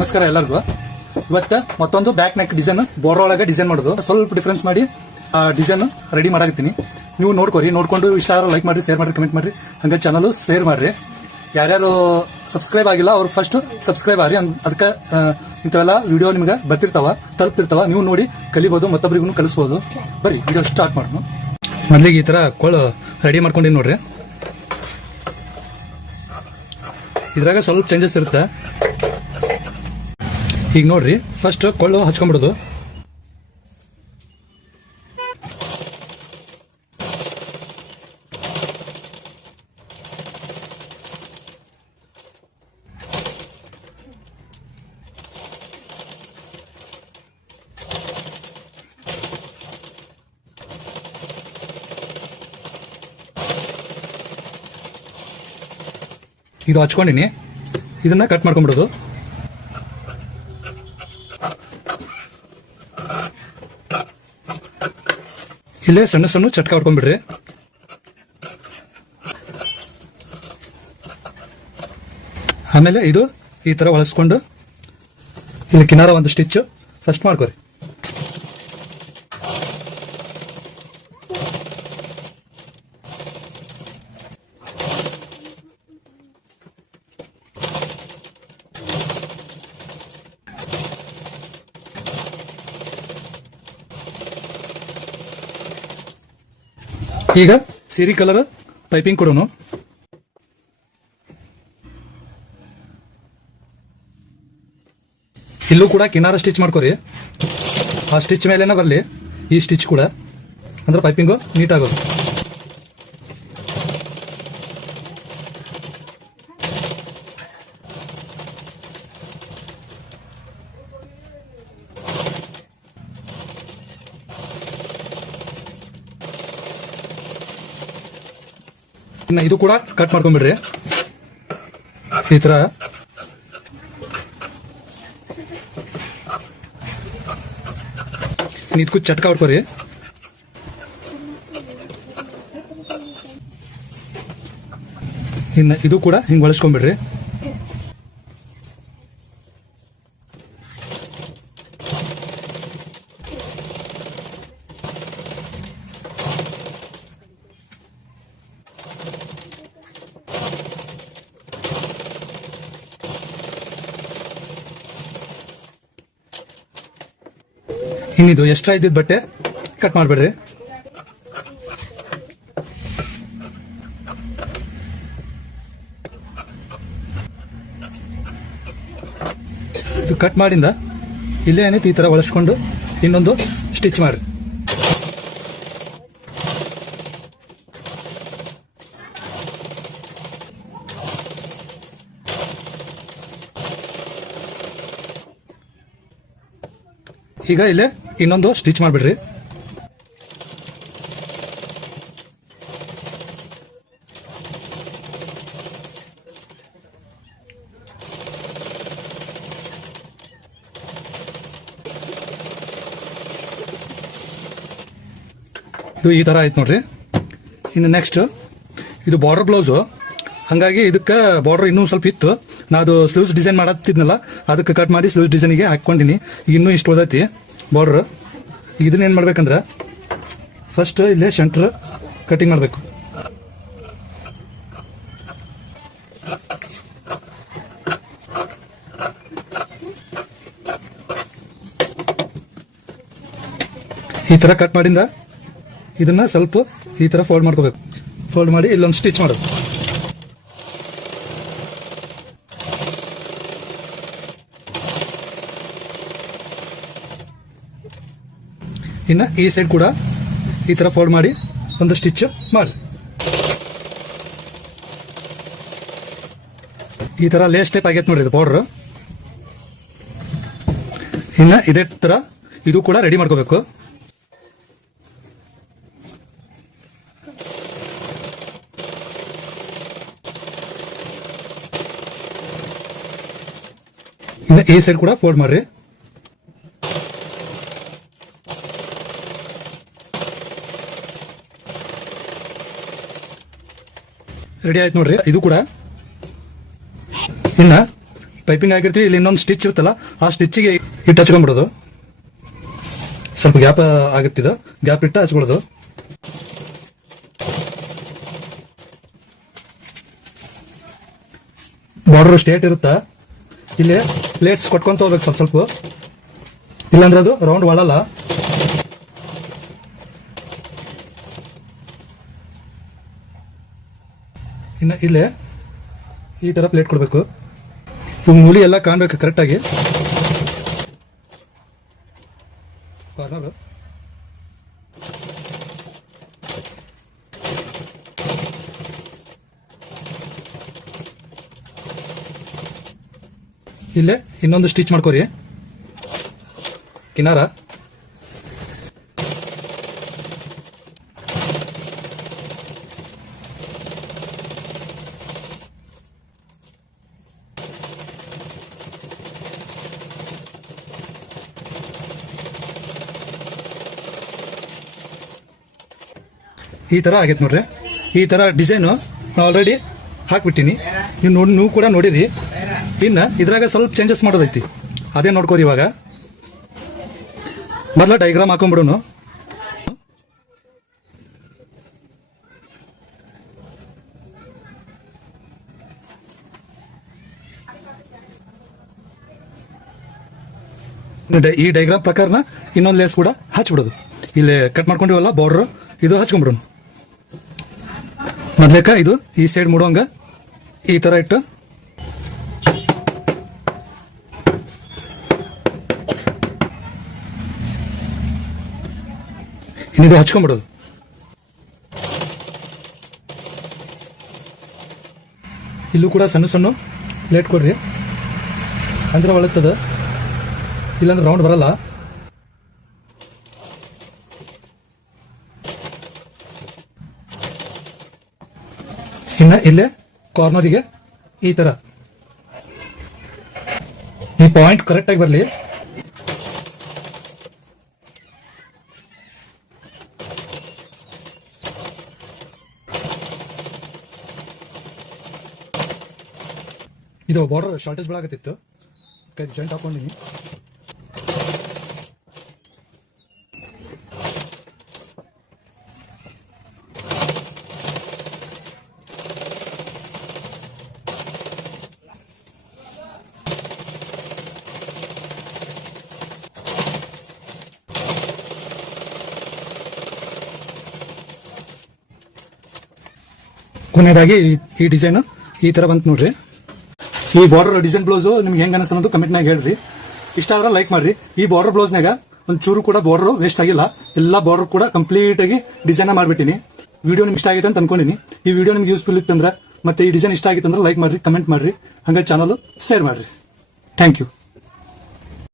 ನಮಸ್ಕಾರ ಎಲ್ಲರಿಗೂ. ಇವತ್ತು ಮತ್ತೊಂದು ಬ್ಯಾಕ್ ನೆಕ್ ಡಿಸೈನ್ ಬಾರ್ಡರ್ ಒಳಗೆ ಡಿಸೈನ್ ಮಾಡೋದು ಸ್ವಲ್ಪ ಡಿಫ್ರೆನ್ಸ್ ಮಾಡಿ ಡಿಸೈನ್ ರೆಡಿ ಮಾಡಾಕತ್ತೀನಿ. ನೀವು ನೋಡ್ಕೊಂಡು ಇಷ್ಟ ಆದ್ರೆ ಲೈಕ್ ಮಾಡ್ರಿ, ಶೇರ್ ಮಾಡ್ರಿ, ಕಮೆಂಟ್ ಮಾಡ್ರಿ, ಹಂಗೆ ಚಾನಲ್ ಶೇರ್ ಮಾಡ್ರಿ. ಯಾರ್ಯಾರು ಸಬ್ಸ್ಕ್ರೈಬ್ ಆಗಿಲ್ಲ ಅವ್ರು ಫಸ್ಟ್ ಸಬ್ಸ್ಕ್ರೈಬ್ ಆಗ್ರಿ. ಅದಕ್ಕೆ ಇಂಥವೆಲ್ಲ ವಿಡಿಯೋ ನಿಮ್ಗೆ ತಲುಪ್ತಿರ್ತಾವ, ನೀವು ನೋಡಿ ಕಲಿಬಹುದು, ಮತ್ತೊಬ್ಬರಿಗೂ ಕಲಿಸಬಹುದು. ಬರ್ರಿ ವಿಡಿಯೋ ಸ್ಟಾರ್ಟ್ ಮಾಡೋಣ. ಮೊದಲಿಗೆ ಈ ತರ ಕೊಳ್ಳು ರೆಡಿ ಮಾಡ್ಕೊಂಡಿನಿ ನೋಡ್ರಿ. ಇದ್ರಾಗ ಸ್ವಲ್ಪ ಚೇಂಜಸ್ ಇರುತ್ತೆ. ಈಗ ನೋಡ್ರಿ, ಫಸ್ಟ್ ಕೊಳ್ಳು ಹಚ್ಕೊಂಡ್ಬಿಡೋದು. ಇದು ಹಚ್ಕೊಂಡಿನಿ, ಇದನ್ನ ಕಟ್ ಮಾಡ್ಕೊಂಡ್ಬಿಡೋದು. ಇಲ್ಲೇ ಸಣ್ಣ ಸಣ್ಣ ಚಟ್ಕ ಹೊಡ್ಕೊಂಡ್ಬಿಡ್ರಿ. ಆಮೇಲೆ ಇದು ಈ ತರ ಒಳಸ್ಕೊಂಡು ಇಲ್ಲಿ ಕಿನಾರ ಒಂದು ಸ್ಟಿಚ್ ಫಸ್ಟ್ ಮಾಡ್ಕೋರಿ. ಈಗ ಸೀರೆ ಕಲರ್ ಪೈಪಿಂಗ್ ಕೊಡೋನು. ಇಲ್ಲೂ ಕೂಡ ಕಿನಾರ ಸ್ಟಿಚ್ ಮಾಡ್ಕೋರಿ. ಆ ಸ್ಟಿಚ್ ಮೇಲೆನ ಬರಲಿ ಈ ಸ್ಟಿಚ್ ಕೂಡ, ಅಂದ್ರೆ ಪೈಪಿಂಗು ನೀಟ್ ಆಗೋದು. ಇನ್ನು ಇದು ಕೂಡ ಕಟ್ ಮಾಡ್ಕೊಂಡ್ಬಿಡ್ರಿ ಈ ತರ. ಇದಕ್ಕೂ ಚಟ್ಕ ಹೊಡ್ಕೋರಿ. ಇನ್ನು ಇದು ಕೂಡ ಹಿಂಗೆ ಬಳಸ್ಕೊಂಡ್ಬಿಡ್ರಿ. ಇನ್ನಿದು ಎಕ್ಸ್ಟ್ರಾ ಇದ್ದಿದ್ದ ಬಟ್ಟೆ ಕಟ್ ಮಾಡ್ಬೇಡ್ರಿ. ಇದು ಕಟ್ ಮಾಡಿಂದ ಇಲ್ಲೇ ಏನೈತಿ ಈ ತರ ಒಳಸ್ಕೊಂಡು ಇನ್ನೊಂದು ಸ್ಟಿಚ್ ಮಾಡ್ರಿ. ಈಗ ಇಲ್ಲೇ ಇನ್ನೊಂದು ಸ್ಟಿಚ್ ಮಾಡ್ಬಿಡ್ರಿ. ಇದು ಈ ತರ ಆಯ್ತು ನೋಡ್ರಿ. ಇನ್ನು ನೆಕ್ಸ್ಟ್ ಇದು ಬಾರ್ಡರ್ ಬ್ಲೌಸು, ಹಾಗಾಗಿ ಇದಕ್ಕೆ ಬಾರ್ಡರ್ ಇನ್ನೂ ಸ್ವಲ್ಪ ಇತ್ತು. ನಾ ಅದು ಸ್ಲೀವ್ಸ್ ಡಿಸೈನ್ ಮಾಡತ್ತಿದ್ನಲ್ಲ, ಅದಕ್ಕೆ ಕಟ್ ಮಾಡಿ ಸ್ಲೀವ್ಸ್ ಡಿಸೈನಿಗೆ ಹಾಕ್ಕೊಂಡಿನಿ. ಇನ್ನೂ ಇಷ್ಟು ಓದೈತಿ ಬಾರ್ಡರ್. ಇದನ್ನ ಏನು ಮಾಡ್ಬೇಕಂದ್ರೆ ಫಸ್ಟ್ ಇಲ್ಲೇ ಸೆಂಟ್ರ್ ಕಟಿಂಗ್ ಮಾಡಬೇಕು. ಈ ತರ ಕಟ್ ಮಾಡಿಂದ ಇದನ್ನ ಸ್ವಲ್ಪ ಈ ತರ ಫೋಲ್ಡ್ ಮಾಡ್ಕೋಬೇಕು. ಫೋಲ್ಡ್ ಮಾಡಿ ಇಲ್ಲೊಂದು ಸ್ಟಿಚ್ ಮಾಡೋದು. ಇನ್ನು ಈ ಸೈಡ್ ಕೂಡ ಈ ತರ ಫೋಲ್ಡ್ ಮಾಡಿ ಒಂದು ಸ್ಟಿಚ್ ಮಾಡಿ. ಈ ತರ ಲೇಸ್ ಟೈಪ್ ಆಗೈತೆ ನೋಡ್ರಿ ಇದು ಬಾರ್ಡರ್. ಇನ್ನು ಇದೇ ತರ ಇದು ಕೂಡ ರೆಡಿ ಮಾಡ್ಕೋಬೇಕು. ಇನ್ನು ಈ ಸೈಡ್ ಕೂಡ ಫೋಲ್ಡ್ ಮಾಡ್ರಿ. ರೆಡಿ ಆಯ್ತು ನೋಡ್ರಿ ಇದು ಕೂಡ. ಇನ್ನ ಪೈಪಿಂಗ್ ಆಗಿರ್ತೀವಿ, ಇಲ್ಲಿ ಇನ್ನೊಂದು ಸ್ಟಿಚ್ ಇರುತ್ತಲ್ಲ ಆ ಸ್ಟಿಚ್ಗೆ ಇಟ್ಟು ಹಚ್ಕೊಂಡ್ಬಿಡೋದು. ಸ್ವಲ್ಪ ಗ್ಯಾಪ್ ಆಗುತ್ತಿದ್ದು ಗ್ಯಾಪ್ ಇಟ್ಟು ಹಚ್ಕೊಳ್ಳೋದು. ಬಾರ್ಡರ್ ಸ್ಟ್ರೇಟ್ ಇರುತ್ತಾ, ಇಲ್ಲಿ ಪ್ಲೇಟ್ಸ್ ಕೊಟ್ಕೊಂತ ಹೋಗ್ಬೇಕು ಸ್ವಲ್ಪ ಸ್ವಲ್ಪ, ಇಲ್ಲಾಂದ್ರೆ ಅದು ರೌಂಡ್ ಒಳಲ್ಲ. ಇನ್ನು ಇಲ್ಲೇ ಈ ತರ ಪ್ಲೇಟ್ ಕೊಡಬೇಕು. ಇವ್ ಮೂಲಿ ಎಲ್ಲ ಕಾಣ್ಬೇಕು ಕರೆಕ್ಟಾಗಿ. ಕಾರ್ನರ್ ಇಲ್ಲೇ ಇನ್ನೊಂದು ಸ್ಟಿಚ್ ಮಾಡ್ಕೋರಿ ಕಿನಾರ. ಈ ತರ ಆಗೈತೆ ನೋಡ್ರಿ. ಈ ತರ ಡಿಸೈನು ಆಲ್ರೆಡಿ ಹಾಕ್ಬಿಟ್ಟಿನಿ, ನೀವು ಕೂಡ ನೋಡಿರಿ. ಇನ್ನು ಇದ್ರಾಗ ಸ್ವಲ್ಪ ಚೇಂಜಸ್ ಮಾಡೋದೈತಿ, ಅದೇ ನೋಡ್ಕೋರಿ. ಇವಾಗ ಮೊದಲ ಡೈಗ್ರಾಮ್ ಹಾಕೊಂಡ್ಬಿಡೋನು. ಈ ಡೈಗ್ರಾಮ್ ಪ್ರಕಾರನ ಇನ್ನೊಂದು ಲೇಸ್ ಕೂಡ ಹಚ್ಬಿಡೋದು. ಇಲ್ಲಿ ಕಟ್ ಮಾಡ್ಕೊಂಡಿವಲ್ಲ ಬಾರ್ಡರ್, ಇದು ಹಚ್ಕೊಂಡ್ಬಿಡೋನು. ಮೊದ್ಲೇಕ ಇದು ಈ ಸೈಡ್ ಮುಡುವಂಗ ಈ ತರ ಇಟ್ಟು ಇನ್ನಿದು ಹಚ್ಕೊಂಡ್ಬಿಡೋದು. ಇಲ್ಲೂ ಕೂಡ ಸಣ್ಣ ಸಣ್ಣ ಪ್ಲೇಟ್ ಕೊಡ್ರಿ, ಅಂದ್ರೆ ಒಳಗ್ತದ, ಇಲ್ಲಾಂದ್ರೆ ರೌಂಡ್ ಬರಲ್ಲ. ಇನ್ನು ಇಲ್ಲೇ ಕಾರ್ನರಿಗೆ ಈ ತರ ಈ ಪಾಯಿಂಟ್ ಕರೆಕ್ಟ್ ಆಗಿ ಬರಲಿ. ಇದು ಬಾರ್ಡರ್ ಶಾರ್ಟೇಜ್ ಬೆಳಾಗತ್ತಿತ್ತು, ಜಾಯಿಂಟ್ ಹಾಕೊಂಡಿನಿ. ಕೊನೆಯದಾಗಿ ಈ ಡಿಸೈನ್ ಈ ತರ ಬಂತು ನೋಡ್ರಿ. ಈ ಬಾರ್ಡರ್ ಡಿಸೈನ್ ಬ್ಲೌಸ್ ನಿಮ್ಗೆ ಹೆಂಗ ಅನಿಸ್ತ ಅನ್ನೋದು ಕಮೆಂಟ್ನಾಗ ಹೇಳ್ರಿ. ಇಷ್ಟ ಆದ್ರೆ ಲೈಕ್ ಮಾಡ್ರಿ. ಈ ಬಾರ್ಡರ್ ಬ್ಲೌಸ್ನಾಗ ಒಂದು ಚೂರು ಕೂಡ ಬಾರ್ಡರ್ ವೇಸ್ಟ್ ಆಗಿಲ್ಲ, ಎಲ್ಲ ಬಾರ್ಡರ್ ಕೂಡ ಕಂಪ್ಲೀಟ್ ಆಗಿ ಡಿಸೈನ್ ಮಾಡ್ಬಿಟ್ಟಿನಿ. ವಿಡಿಯೋ ನಿಮ್ಗೆ ಇಷ್ಟ ಆಗಿತ್ತು ಅಂತ ಅನ್ಕೊಂಡಿನಿ. ಈ ವಿಡಿಯೋ ನಿಮ್ಗೆ ಯೂಸ್ಫುಲ್ ಇತ್ತಂದ್ರೆ ಮತ್ತೆ ಈ ಡಿಸೈನ್ ಇಷ್ಟ ಆಗಿತ್ತಂದ್ರೆ ಲೈಕ್ ಮಾಡ್ರಿ, ಕಮೆಂಟ್ ಮಾಡ್ರಿ, ಹಂಗೆ ಚಾನಲ್ ಶೇರ್ ಮಾಡ್ರಿ. Thank you.